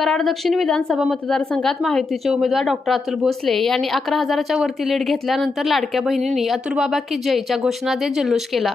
कराड दक्षिण विधानसभा मतदारसंघात माहितीचे उमेदवार डॉक्टर अतुल भोसले यांनी अकरा हजाराच्या वरती लीड घेतल्यानंतर लाडक्या बहिणींनी अतुल बाबा की जयच्या घोषणा देत जल्लोष केला.